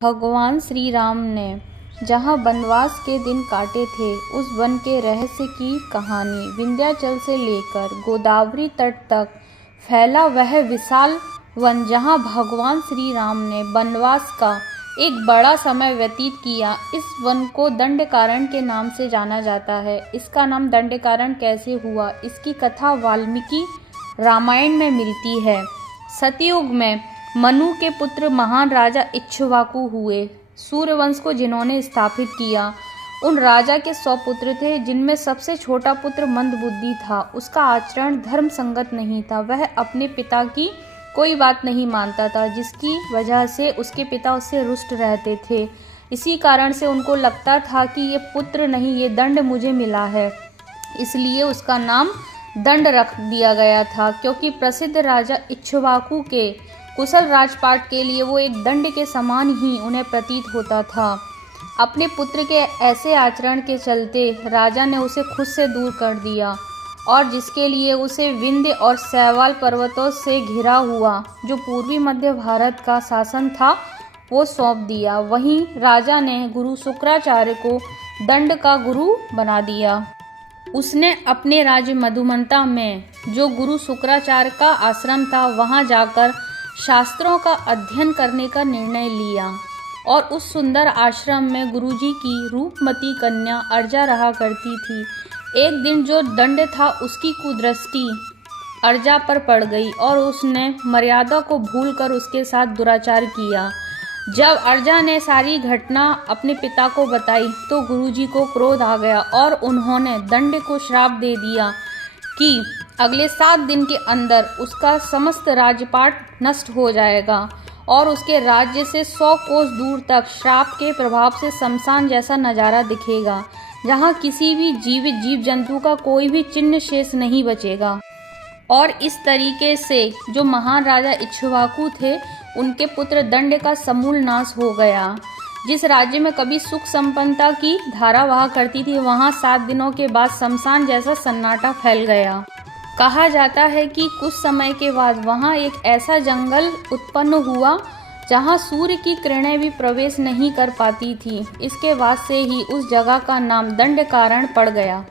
भगवान श्री राम ने जहाँ वनवास के दिन काटे थे, उस वन के रहस्य की कहानी विंध्याचल से लेकर गोदावरी तट तक फैला वह विशाल वन, जहाँ भगवान श्री राम ने वनवास का एक बड़ा समय व्यतीत किया। इस वन को दंडकारण्य के नाम से जाना जाता है। इसका नाम दंडकारण्य कैसे हुआ, इसकी कथा वाल्मीकि रामायण में मिलती है। सतयुग में मनु के पुत्र महान राजा इक्ष्वाकु हुए। सूर्यवंश को जिन्होंने स्थापित किया, उन राजा के 100 पुत्र थे, जिनमें सबसे छोटा पुत्र मंदबुद्धि था। उसका आचरण धर्म संगत नहीं था। वह अपने पिता की कोई बात नहीं मानता था, जिसकी वजह से उसके पिता उससे रुष्ट रहते थे। इसी कारण से उनको लगता था कि ये पुत्र नहीं, ये दंड मुझे मिला है, इसलिए उसका नाम दंड रख दिया गया था। क्योंकि प्रसिद्ध राजा इक्ष्वाकु के कुशल राजपाट के लिए वो एक दंड के समान ही उन्हें प्रतीत होता था। अपने पुत्र के ऐसे आचरण के चलते राजा ने उसे खुद से दूर कर दिया और जिसके लिए उसे विंध्य और शैवाल पर्वतों से घिरा हुआ जो पूर्वी मध्य भारत का शासन था, वो सौंप दिया। वहीं राजा ने गुरु शुक्राचार्य को दंड का गुरु बना दिया। उसने अपने राज्य मधुमंता में जो गुरु शुक्राचार्य का आश्रम था, वहां जाकर शास्त्रों का अध्ययन करने का निर्णय लिया और उस सुंदर आश्रम में गुरुजी की रूपमती कन्या अर्जा रहा करती थी। एक दिन जो दंड था, उसकी कुदृष्टि अर्जा पर पड़ गई और उसने मर्यादा को भूलकर उसके साथ दुराचार किया। जब अर्जा ने सारी घटना अपने पिता को बताई तो गुरुजी को क्रोध आ गया और उन्होंने दंड को श्राप दे दिया कि अगले 7 दिन के अंदर उसका समस्त राजपाट नष्ट हो जाएगा और उसके राज्य से 100 कोस दूर तक श्राप के प्रभाव से शमशान जैसा नज़ारा दिखेगा, जहाँ किसी भी जीवित जीव जंतु का कोई भी चिन्ह शेष नहीं बचेगा। और इस तरीके से जो महान राजा इक्ष्वाकु थे, उनके पुत्र दंड का समूल नाश हो गया। जिस राज्य में कभी सुख संपन्नता की धारा बहा करती थी, वहाँ 7 दिनों के बाद शमशान जैसा सन्नाटा फैल गया। कहा जाता है कि कुछ समय के बाद वहाँ एक ऐसा जंगल उत्पन्न हुआ जहाँ सूर्य की किरणें भी प्रवेश नहीं कर पाती थी। इसके बाद से ही उस जगह का नाम दंडकारण्य पड़ गया।